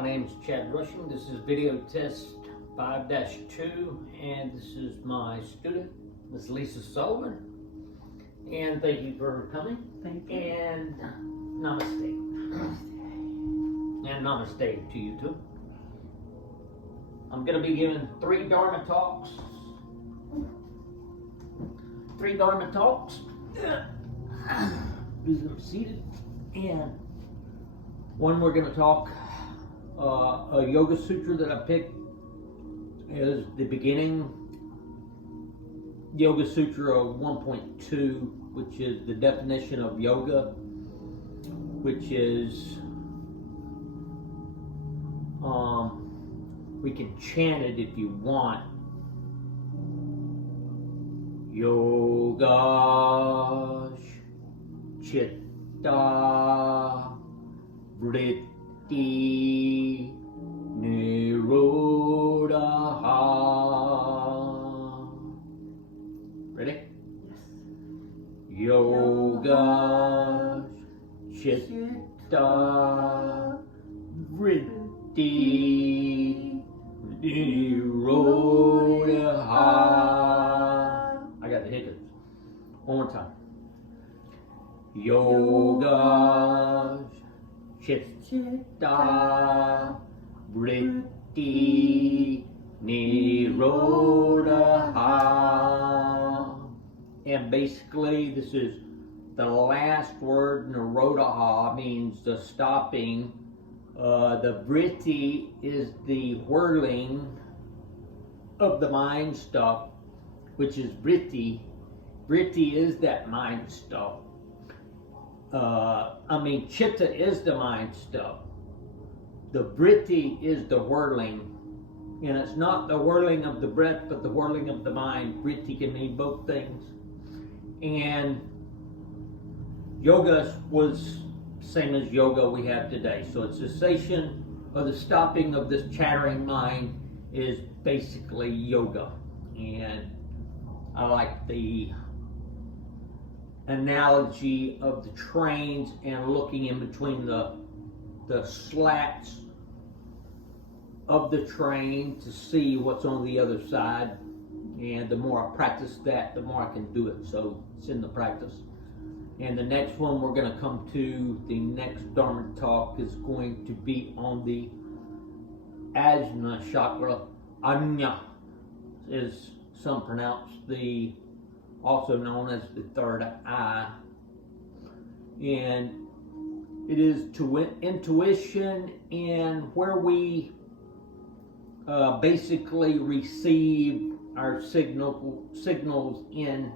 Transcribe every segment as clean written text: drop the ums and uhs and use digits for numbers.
My name is Chad Rushing. This is video test 5-2, and this is my student, Miss Lisa Sullivan. And thank you for coming. Thank you. And namaste. And namaste to you too. I'm going to be giving 3 Dharma talks. 3 Dharma talks. Please get seated. And one we're going to talk a Yoga Sutra that I picked is the beginning Yoga Sutra 1.2, which is the definition of yoga, which is we can chant it if you want. Yoga Chitta Vritti Nirodha. Ready? Yes. Yoga Chitta Vritti Nirodha. I got the hiccups. One more time. Yoga Chitta Vritti Nirodha. And basically, this is the last word. Nirodha means the stopping. The vritti is the whirling of the mind stuff, which is vritti. Vritti is that mind stuff. Chitta is the mind stuff. The vritti is the whirling. And it's not the whirling of the breath, but the whirling of the mind. Vritti can mean both things. And yoga was same as yoga we have today. So it's cessation or the stopping of this chattering mind is basically yoga. And I like the analogy of the trains and looking in between the slats of the train to see what's on the other side. And the more I practice that, the more I can do it. So it's in the practice. And the next one we're going to come to, the next Dharma talk is going to be on the Ajna chakra. Anya is some pronounce the, also known as the third eye. And it is to intuition and where we basically receive our signals in.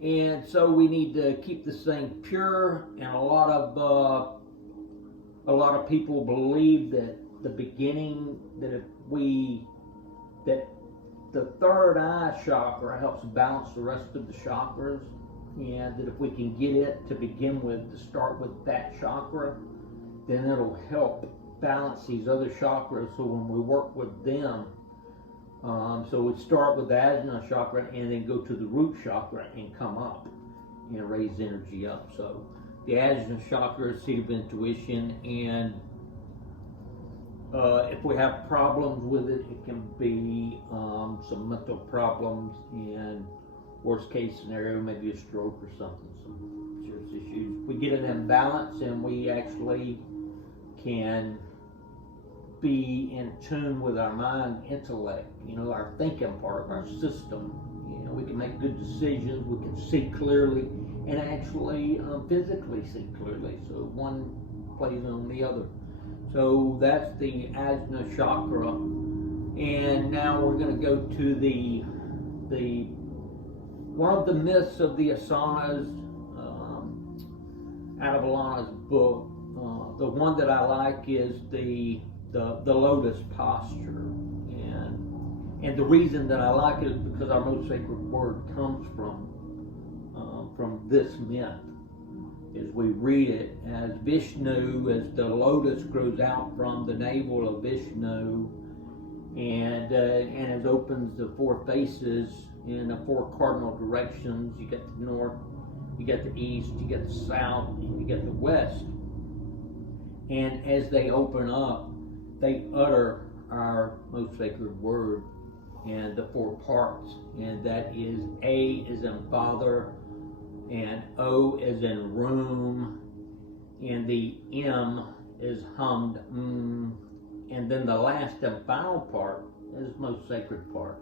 And so we need to keep this thing pure, and a lot of people believe that the beginning, that the third eye chakra helps balance the rest of the chakras, and that if we can get it to begin with, to start with that chakra, then it'll help balance these other chakras. So when we work with them, so we start with the Ajna chakra and then go to the root chakra and come up and raise energy up. So the Ajna chakra is seat of intuition, and if we have problems with it, it can be some mental problems, and worst case scenario, maybe a stroke or something, some serious issues. We get an imbalance and we actually can be in tune with our mind, intellect, our thinking part of our system. We can make good decisions, we can see clearly, and actually physically see clearly. So one plays on the other. So that's the Ajna chakra. And now we're going to go to the one of the myths of the asanas out of Alana's book. The one that I like is the lotus posture, and the reason that I like it is because our most sacred word comes from this myth. As we read it as Vishnu, as the lotus grows out from the navel of Vishnu, and it opens the 4 faces in the 4 cardinal directions. You get the north, you get the east, you get the south, and you get the west. And as they open up, they utter our most sacred word and the 4 parts, and that is A is in Father, and O is in room, and the M is hummed, and then the last and final part is most sacred part,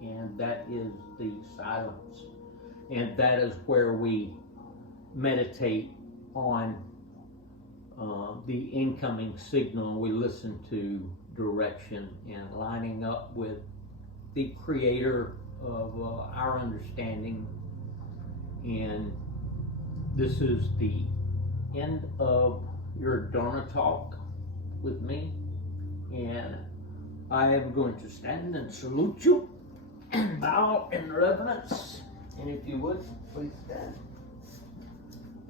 and that is the silence, and that is where we meditate on the incoming signal. We listen to direction and lining up with the creator of our understanding. And this is the end of your Dharma talk with me, and I am going to stand and salute you and bow in reverence. And if you would, please stand.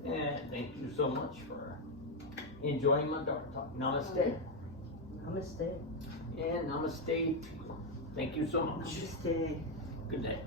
And thank you so much for enjoying my Dharma talk. Namaste. Namaste. And namaste to you. Thank you so much. Namaste. Good day.